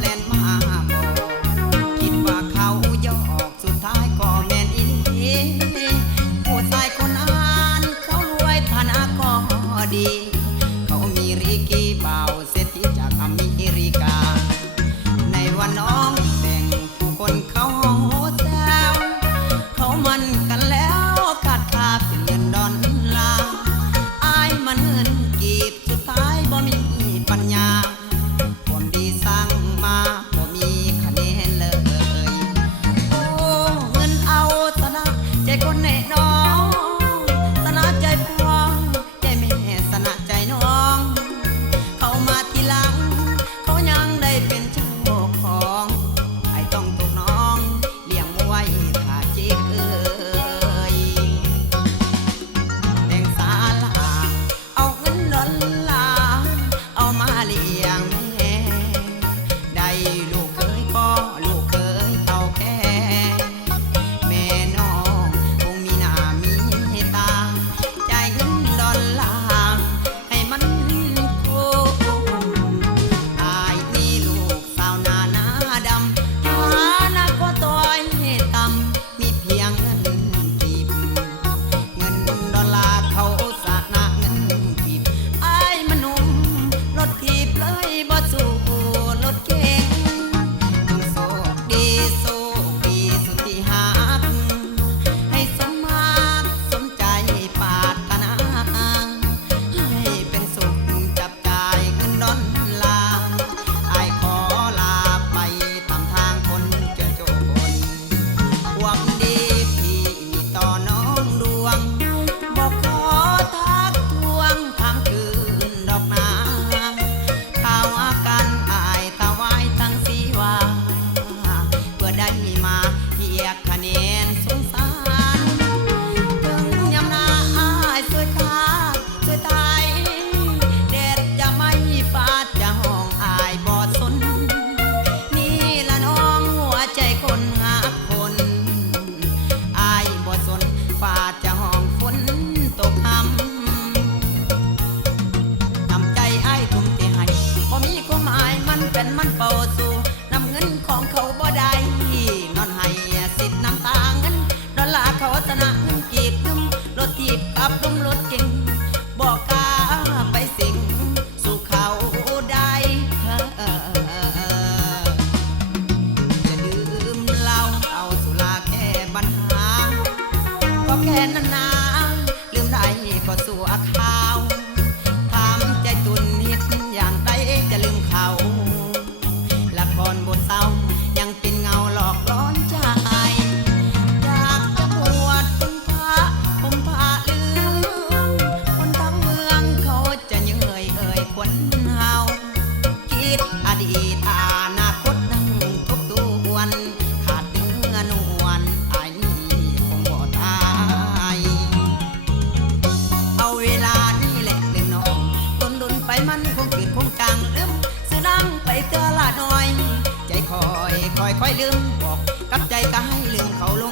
แล่นมาบอกคิดว่าเขาหยอกสุดท้ายก็แม่นอีหลีผู้ชายคนนั้นเขารวยฐานะก็ดีเขามีริกีเบาเศรษฐีจากอเมริกาในวันน้องแต่งผู้คนเขาโหแซวเขามันกันแล้วขาดคาเป็นเงินดอลลาร์อายมันเงินกีบสุดท้ายบ่มีปัญญาความดีสร้างมาบ่มีคะแนนเลยโอ้เงินเอาชนะใจคนแน่น้องชนะใจพวงใจแม่ชนะใจน้องเขามาทีหลังเขายังได้เป็นเจ้าของไอ้ต้องถูกน้องเลี้ยงไว้ถ้าจิกแบ่งศาลาเอาเงินดอลลาร์เอามาเลี้ยงแม่ได้ลูกเคยก็ลูกเคยเท่าแก่แม่น้องคงมีหน้ามีตาจ่ายเงินดอลลาร์ให้มันคุ้มอายนี่ลูกสาวหน้าดำฐานะก็ต้อยต่ำมีเพียงเงินกีบเงินดอลลาร์เขาสะนะเงินกีบอายมันหนุ่มรถกีบเลยบ่สู้รถเก๋งโชคดีโชคดีสุดที่หักให้สมมาตรสมใจปรารถนาให้เป็นสุขจับจ่ายเงินดอลลาร์อายขอลาไปตามทางคนเจอโจรความดีที่มีต่อน้องดวงบอกขอทักทวงคำคืนดอกนาข่าวอาการอายตาไว้ทั้งสีว่าเพื่อได้มาเพียกคะแนนสงสารถึงยามหน้าอายสวยขาสวยตายแดดจะไม่ฟาดจะห้องอายบอดสนนี่ละน้องหัวใจคนหาคนอายบอดสนฟาดจะห้องฝนตกค่ำนำใจไอ้ทุ่มเทให้บ่มีความหมายมันเป็นมันเป่าสู่นำเงินของเขาบ่ได้นอนให้สิทธิ์น้ำตาเงินดอลลาร์เขาชนะเงินกีบนุ่มรถทีบกับนุ่มรถเก่งบอกกล้าไปสิงสู่เขาได้จะดื่มเหล้าเอาสุราแค่ปัญหาก็แค่นั้นนะลืมได้ก็สู่อาขาวทำใจตุนนิดอย่างใดจะลืมเขาละครบทเศร้ายังเป็นเงาหลอกร้อนใจอยากจะบวชเป็นพระผมพระลืมคนทั้งเมืองเขาจะเยื่อยควนเฮาคิดอดีตอนาคตนั่งทบทวนขาดเนื้อนวลไอ้นี่คงบ่ตายเอาเวลานี่แหละลืมน้องดนไปมันคงจืดคงจางลืมซื้อนั่งไปเตือละหน่อยใจคอยลืมบอกกับใจก็ให้ลืมเขาลง